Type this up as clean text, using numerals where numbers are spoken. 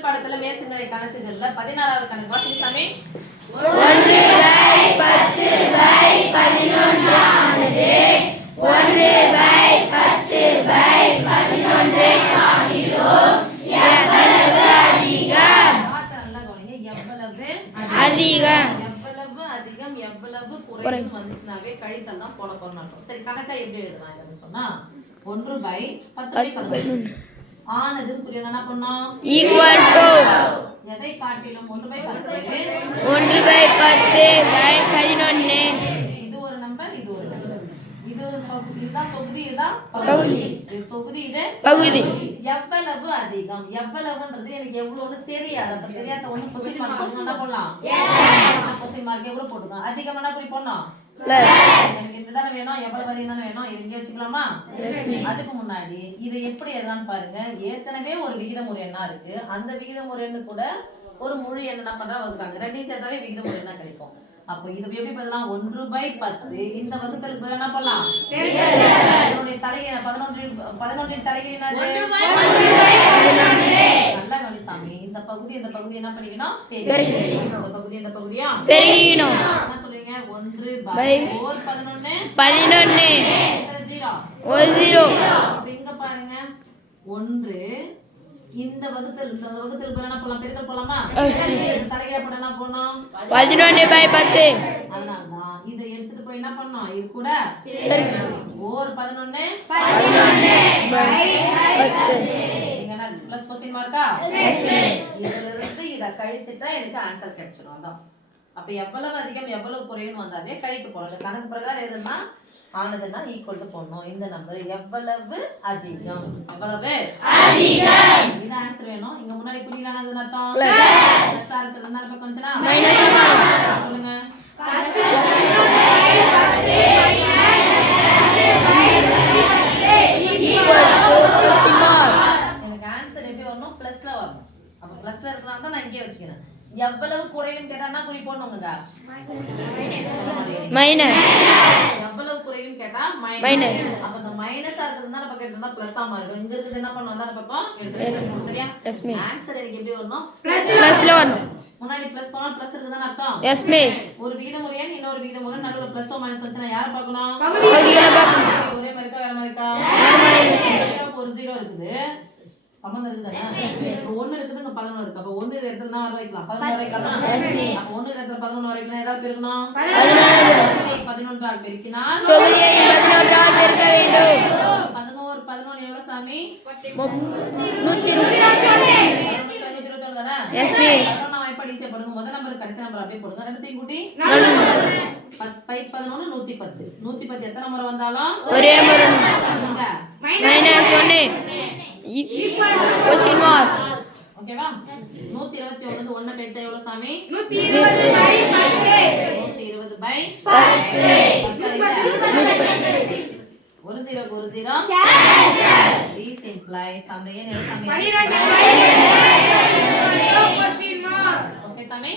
முதல் பாடத்துல மேற்சிந்தனை கணக்குகள்ல 16வது கணக்கு வாசிங்க சாமி. 1/10/11 ஆனது 1/10/11 காட்டிலும் எவ்வளவு அதிகம்? நல்லா கவனிங்க. எவ்வளவு அதிகம். எவ்வளவு அதிகம் எவ்வளவு குறையும் வந்துச்சுனாவே கழித்தல் தான் போட போறோம்னு அர்த்தம். சரி, கணக்கா எப்படி எழுதலாம் அப்படின்னு சொன்னா 1/10/11 ஆனது புரியுதா? என்ன பண்ணோம்? ஈக்குவல் டு எதை காட்டிலும் 1/10 1/10/11 இது ஒரு நம்பர், இது ஒரு நம்பர். இதுதான் தொகுதி, இதுதான் பகுதி. இது தொகுதி, இது பகுதி. எவ்வளவு அதிகம்? எவ்வளவுன்றது எனக்கு எவ்வளவுன்னு தெரியாது. அப்ப தெரியாத ஒண்ணு கொஸ்டின் மார்க் போடணும். என்ன போடலாம்? கொஸ்டின் மார்க் எவ்வளவு போட்டுக்கலாம்? அதிகமான குறி போடணும். எனக்கு இதுதானே வேணும், எவ்வளவு அதிகம் தானே வேணும். இது இங்கே வச்சுக்கலாமா? அதுக்கு முன்னாடி இதை எப்படி எதான்னு பாருங்க. ஏற்கனவே ஒரு விகிதமுறை எண்ணா இருக்கு. அந்த விகிதமுறை எண்ணு கூட ஒரு முழு எண் என்ன பண்றா வகுக்கிறாங்க. ரெண்டையும் சேர்த்தாவே விகிதமுறை எண்ணா கிடைக்கும். அப்போ இது எப்படி பதிலாம்? 1/10 இந்த வகுத்தலுக்கு பதிலா என்ன பண்ணலாம்? இதனுடைய தலைகீழ 11 தலைகீழ என்னது? நல்லா கவனி சாமி. இந்த பகுதி என்ன பண்ணிக்கணும்? பெருக்கணும். இந்த பகுதியா பெருக்கணும். என்ன சொல்றீங்க? 1/4 11 ஒரு 0. இப்ப இங்க பாருங்க 1 இந்த வகுத்தல் பேர் என்ன போலாம்? பெருக்கல் போலாமா? தலைகீழ போட என்ன போடணும்? 11/10. அதனாலதான் இதை எடுத்துட்டு போய் என்ன பண்ணணும்? இது கூட ஓர் 11 இங்க என்ன பிளஸ் கொஸ்டின் மார்க்கா? இதுல இருந்து இத கழிச்சிட்டா எனக்கு ஆன்சர் கிடைச்சிடும். அதான். அப்ப எவ்வளவு அதிகம் எவ்வளவு குறையும் வந்தாவே கழிக்க போறோம். கணக்கு பிரகாரம் எதுனா ஆனதுன்னா ஈக்குவல் டு போடணும். இந்த நம்பர் எவ்வளவு அதிகம்? எவ்வளவு அதிகம்? இது ஆன்சர் வேணும். இங்க முன்னாடி குறியிலானதுன்னு அர்த்தம் பிளஸ் இருக்குதுன்னா இப்ப கொஞ்சனா மைனஸ் சொல்லுங்க. எனக்கு ஆன்சர் எப்படி வரணும்? பிளஸ்ல வரணும். அப்ப பிளஸ்ல இருக்கனால தான் நான் இங்கே வச்சுக்கிறேன். எவ்வளவு குறையும் கேட்டானா குறி போடணுங்க. மைனஸ். எவ்வளவு குறையும் கேட்டா மைனஸ். அப்ப இந்த மைனஸா இருக்குதுன்னா நம்ம கேட்டா பிளஸ்ஸா மாறிடும். இங்க இருக்குது என்ன பண்ணுவோம்? அந்த பக்கம் எடுத்துக்கணும். சரியா? ஆன்சர் எனக்கு எப்படி வரணும்? பிளஸ்ல வரணும். முன்னாடி பிளஸ் போனா பிளஸ் இருக்குதான்னு அர்த்தம். Yes miss. ஒரு விகிதமுறை எண் இன்னொரு விகிதமுறை நடுவுல பிளஸ் மைனஸ் வந்துச்சுனா யாரை பார்க்கணும்? பகுதிகளை பார்க்கணும். ஒரே மாதிரி இருக்கா வேற மாதிரி இருக்கா? ஒரு 0 இருக்குது. சம்பந்தம் இருக்குதானே? இப்போ 1 இருக்குது, இங்க 11 இருக்கு. அப்ப 1 இடத்துல தான் வர வைக்கலாம். 11 வர வைக்கலாமா? அப்ப 1 இடத்துல 11 வர வைக்கலாம். ஏதாவது பெருக்கணும்? 11 ஆல் பெருக்கினால் தொகுதியை 11 ஆல் பெருக்க வேண்டும். 11 எவ்வளவு சாமி? 121 தானே? Yes miss. நான் எப்படி ஈஸியா போடுங்க. முதல் நம்பர் கடைசி நம்பர் அப்படியே போடுங்க. ரெண்டுத்தையும் கூட்டி 11 110. 110 எத்தனை முறை வந்தாலும் ஒரே முறை. Minus 1 question mark. ஓகேவா? 129 1 கழிச்சா எவ்வளவு சாமி? 120/10. ஒரு 0 ஒரு 0 கேன்சல். This implies அந்த எண் என்ன சாமி? 12. ஓகே சாமி?